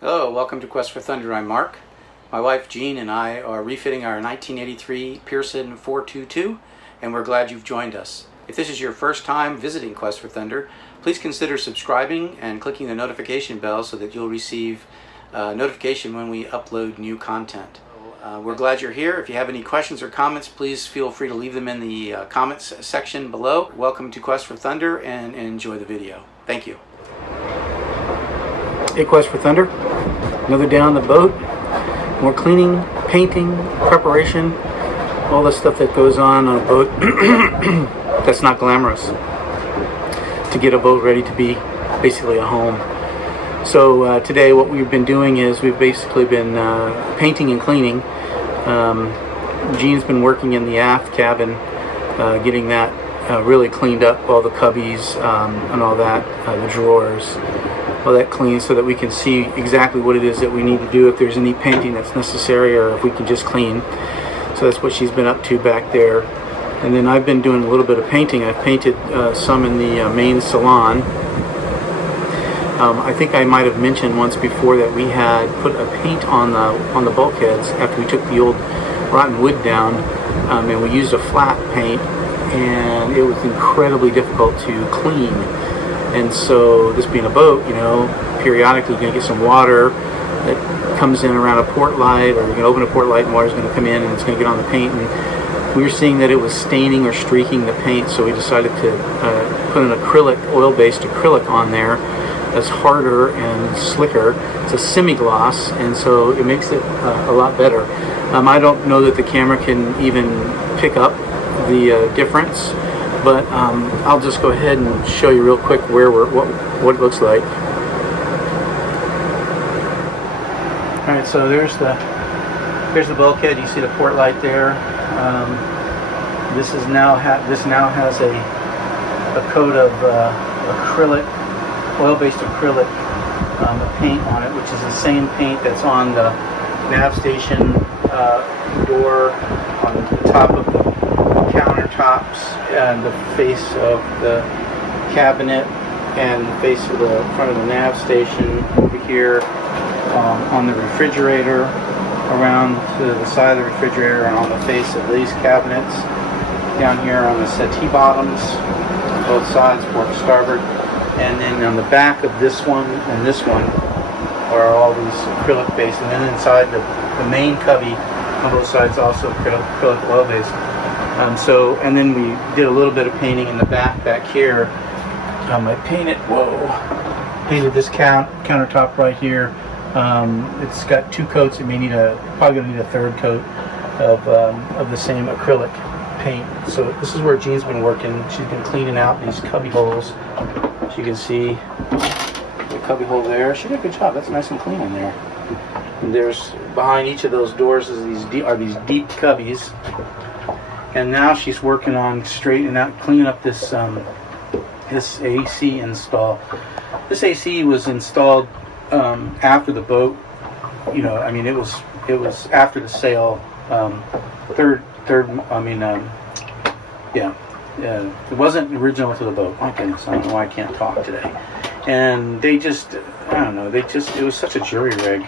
Hello, welcome to Quest for Thunder. I'm Mark. My wife Jean and I are refitting our 1983 Pearson 422, and we're glad you've joined us. If this is your first time visiting Quest for Thunder, please consider subscribing and clicking the notification bell so that you'll receive notification when we upload new content. We're glad you're here. If you have any questions or comments, please feel free to leave them in the comments section below. Welcome to Quest for Thunder and enjoy the video. Thank you. Hey, Quest for Thunder. Another day on the boat. More cleaning, painting, preparation, all the stuff that goes on a boat that's not glamorous to get a boat ready to be basically a home. So today what we've been doing is we've basically been painting and cleaning. Jean's been working in the aft cabin, getting that really cleaned up, all the cubbies and all that, the drawers, all that clean, so that we can see exactly what it is that we need to do, if there's any painting that's necessary, or if we can just clean. So that's what she's been up to back there. And then I've been doing a little bit of painting. I've painted some in the main salon. I think I might have mentioned once before that we had put a paint on the bulkheads after we took the old rotten wood down, and we used a flat paint, and it was incredibly difficult to clean. And so, this being a boat, you know, periodically you're going to get some water that comes in around a port light, or you're going to open a port light and water's going to come in and it's going to get on the paint. And we were seeing that it was staining or streaking the paint, so we decided to put an acrylic, oil-based acrylic on there that's harder and slicker. It's a semi-gloss, and so it makes it a lot better. I don't know that the camera can even pick up the difference, but I'll just go ahead and show you real quick what it looks like. All right, so here's the bulkhead. You see the port light there. This now has a coat of acrylic, oil-based acrylic paint on it, which is the same paint that's on the nav station door, on the top of the countertops, and the face of the cabinet, and the face of the front of the nav station over here, on the refrigerator, around to the side of the refrigerator, and on the face of these cabinets, down here on the settee bottoms, both sides, port and starboard, and then on the back of this one and this one are all these acrylic based, and then inside the main cubby on both sides also acrylic oil based. And then we did a little bit of painting in the back here. I painted this countertop right here. It's got two coats. It may probably gonna need a third coat of the same acrylic paint. So this is where Jean's been working. She's been cleaning out these cubby holes. As you can see, the cubby hole there. She did a good job. That's nice and clean in there. And there's behind each of those doors are these deep cubbies. And now she's working on straightening out, cleaning up this this AC install. This AC was installed after the boat. You know, I mean, it was after the sale. It wasn't original to the boat. My goodness, I don't know why I can't talk today. And they just, I don't know, it was such a jury rig.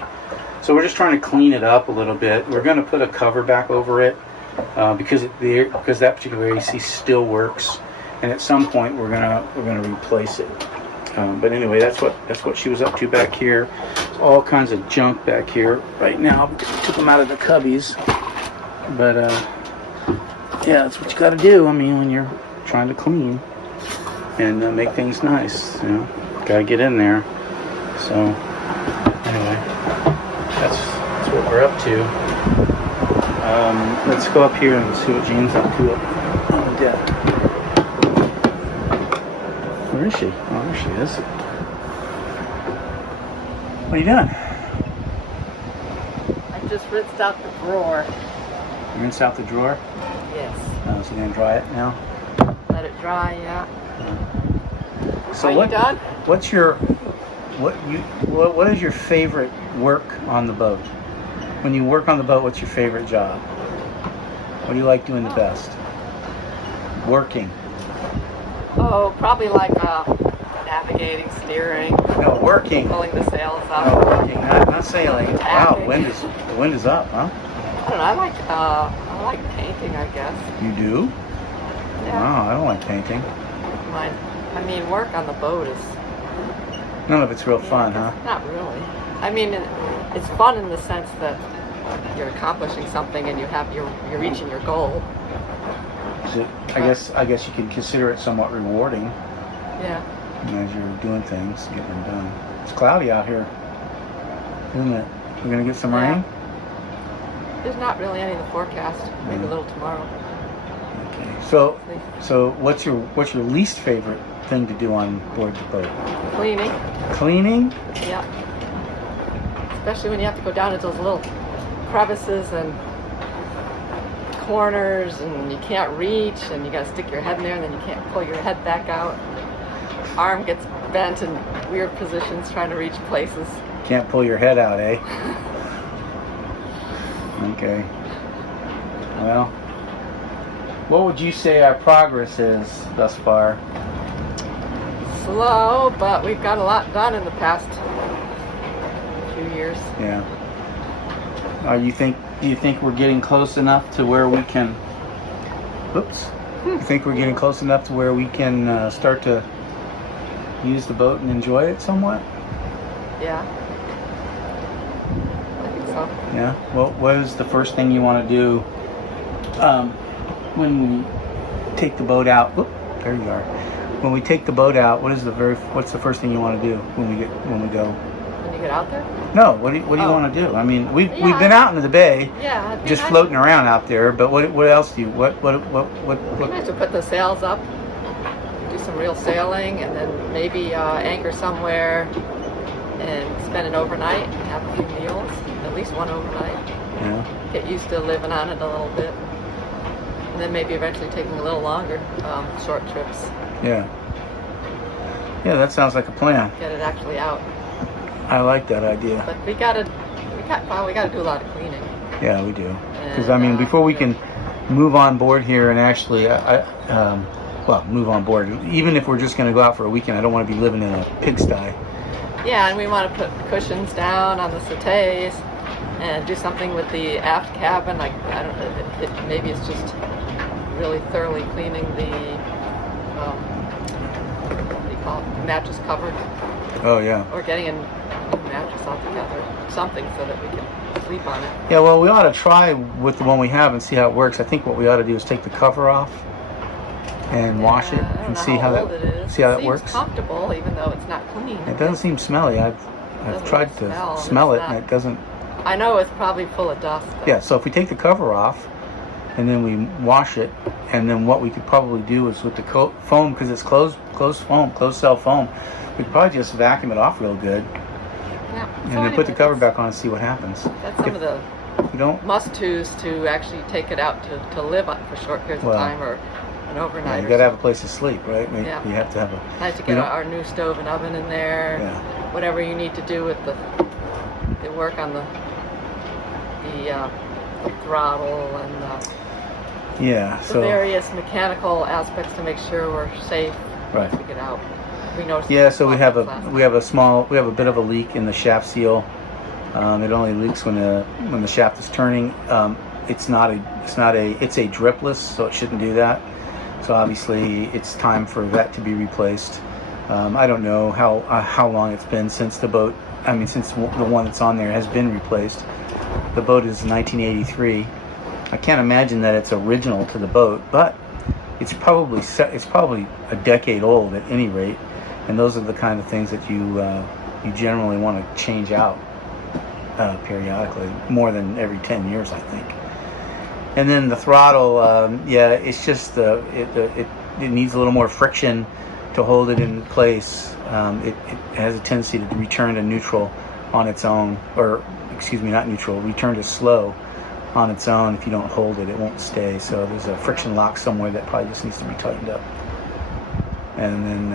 So we're just trying to clean it up a little bit. We're going to put a cover back over it. Because that particular AC still works, and at some point we're gonna replace it. But anyway, that's what she was up to back here. There's all kinds of junk back here right now because we took them out of the cubbies. But yeah, that's what you got to do. I mean, when you're trying to clean and make things nice, you know, gotta get in there. So anyway, that's what we're up to. Let's go up here and see what Jean's up to on deck. Where is she? Oh, there she is. What are you doing? I just rinsed out the drawer. You rinsed out the drawer? Yes. So you're gonna dry it now? Let it dry, yeah. So are you done? What is your favorite work on the boat? When you work on the boat, what's your favorite job? What do you like doing the best? Working. Oh, probably like an navigating, steering, No, working. pulling the sails No, up. working, not sailing. Wow, Tacking. the wind is up, huh? I don't know. I like painting, I guess. You do? Yeah. Wow, I don't like painting. Mine. I mean, work on the boat is None of it's real fun, huh? not really. I mean, it's fun in the sense that you're accomplishing something and you're reaching your goal. Is it, I guess you can consider it somewhat rewarding Yeah. as you're doing things, getting them done. It's cloudy out here, isn't it? We're gonna get some Yeah. rain. There's not really any in the forecast. Maybe a little tomorrow. Okay. So what's your least favorite thing to do on board the boat? Cleaning. Cleaning? Yeah. Especially when you have to go down into those little crevices and corners and you can't reach and you gotta stick your head in there and then you can't pull your head back out. Arm gets bent in weird positions trying to reach places. Can't pull your head out, eh? Okay. Well, what would you say our progress is thus far? Slow, but we've got a lot done in the past few years. Yeah. Do you think we're getting close enough to where we can? Oops. You think we're getting close enough to where we can start to use the boat and enjoy it somewhat? Yeah. I think so. Yeah. Well, what is the first thing you want to do when we take the boat out? Oop, there you are. When we take the boat out, what's the first thing you want to do when we go? When you get out there? No. What do you Oh. want to do? I mean, we've Yeah. been out into the bay, Yeah. It'd be just nice floating around out there. But what else do you? What? It'd be nice to put the sails up, do some real sailing, and then maybe anchor somewhere and spend an overnight and have a few meals, at least one overnight. Yeah. Get used to living on it a little bit. And then maybe eventually taking a little longer, short trips. Yeah. Yeah, that sounds like a plan. Get it actually out. I like that idea. But we gotta do a lot of cleaning. Yeah, we do. Because And, I mean, before we yeah. can move on board here and actually, move on board. Even if we're just going to go out for a weekend, I don't want to be living in a pigsty. Yeah, and we want to put cushions down on the settees and do something with the aft cabin. Like, I don't know, maybe it's just really thoroughly cleaning the, what do you call it, mattress cover, Oh yeah. or getting a new mattress altogether, something so that we can sleep on it. Yeah. Well, we ought to try with the one we have and see how it works. I think what we ought to do is take the cover off and wash it I don't and know see how old it is. see how It that seems works. comfortable, even though it's not clean. It doesn't seem smelly. I've Doesn't tried to smell, smell it it's and not. it doesn't. I know it's probably full of dust. Though. Yeah, so if we take the cover off and then we wash it, and then what we could probably do is with the foam, because it's closed cell foam, we could probably just vacuum it off real good Yeah. and So then put the anyway, cover back on and see what happens. That's some If of the we don't, must-dos to actually take it out to live on for short periods Well, of time or an overnight. you or got to have a place to sleep, right? Yeah. You have to have a. nice to we get don't- our new stove and oven in there. Yeah. Whatever you need to do with the work on the throttle and Yeah. the So various mechanical aspects to make sure we're safe right. to get out. We noticed. Yeah. So we have last we have a bit of a leak in the shaft seal. It only leaks when the shaft is turning. It's a dripless, so it shouldn't do that. So obviously it's time for that to be replaced. I don't know how long it's been since the boat. I mean, since the one that's on there has been replaced. The boat is 1983. I can't imagine that it's original to the boat, but it's probably a decade old at any rate. And those are the kind of things that you generally want to change out periodically, more than every 10 years, I think. And then the throttle, it's just it needs a little more friction to hold it in place. It has a tendency to return to neutral on its own, or excuse me, not neutral, return to slow on its own. If you don't hold it, it won't stay. So there's a friction lock somewhere that probably just needs to be tightened up. And then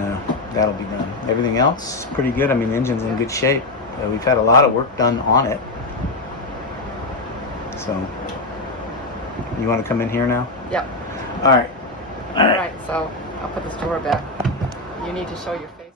that'll be done. Everything else is pretty good. I mean, the engine's in good shape. We've had a lot of work done on it. So, you want to come in here now? Yep. All right. All right. So I'll put this door back. You need to show your face.